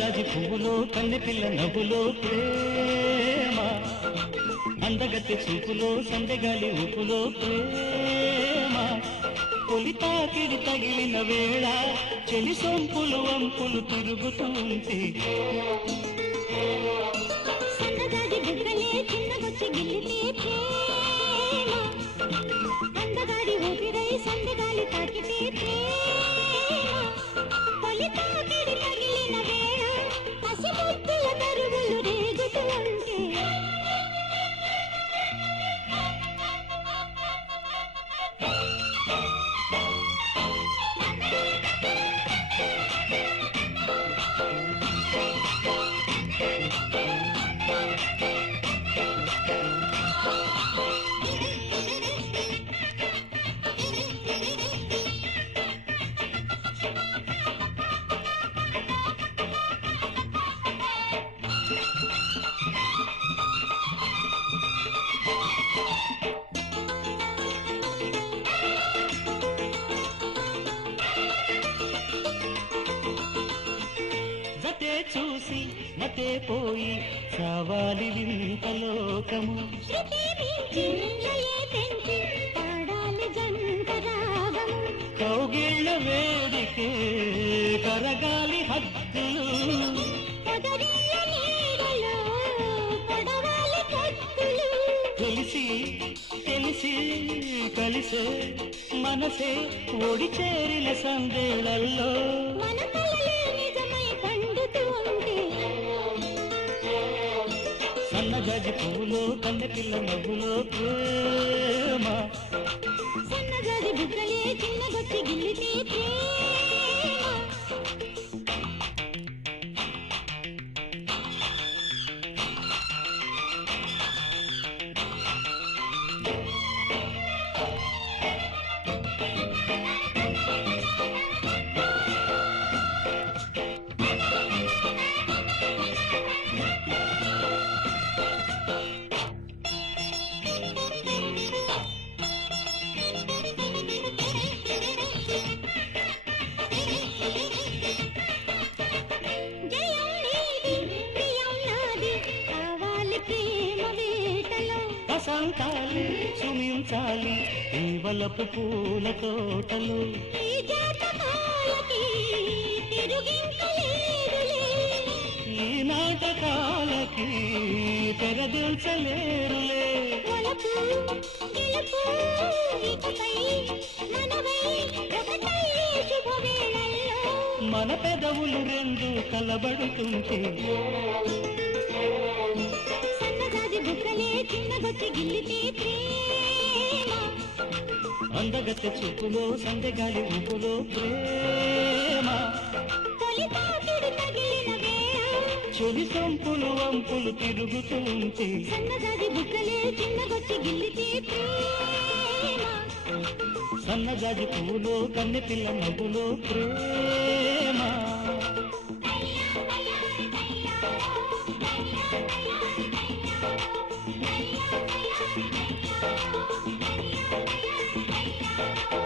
సన్నజాజి పువ్వులో కన్నెపిల్ల నవ్వులో ప్రేమ, అందగత్తె చూపులో సందెగాలి ఊపులో ప్రేమ, తొలి తాకిడి తగిలిన వేళ చెలి సొంపులు వంపులు తిరుగుతూ ఉంటే సన్నజాజి బుగ్గలే చిన్నగొచ్చి గిల్లితే ప్రేమ, అందగాడి ఊపిరై సందెగాలి తాకితే ప్రేమ, తొలి తాకిడి తగిలిన వేళ పసిముద్దుల తరుగులు రేగుతూ ఉంటే చూసి మతే పోయి కావాలి వింత లోకము, కౌగిళ్ళ వేడికే కరగాలి హద్దులు, తెలిసి తెలిసి కలిసే మనసే ఓడి చేరిన సందేళల్లో సన్నజాజి పువ్వులో కన్నెపిల్ల నవ్వులో ప్రేమ, సన్నజాజి బుగ్గలే చిన్నగొచ్చి గిల్లితే ప్రేమ, వసంతాలి సుమించాలి ఈ వలపు పూల తోటలు, ఈ నాటకాలకి తెరదిల్చలేరులే, మన పెదవులు రెండు కలబడుతుంటే చిన్నగొచ్చి గిల్లితే ప్రేమ, అందగత్తె చూపులో సందెగాలి ఊపులో ప్రేమ, తొలి తాకిడి తగిలిన వేళ చెవి సొంపులు వంపులు తిరుగుతూ ఉంటే సన్నజాజి బుగ్గలే చిన్నగొచ్చి గిల్లితే ప్రేమ, సన్నజాజి పువ్వులో కన్నెపిల్ల నవ్వులో ప్రేమ. Thank you.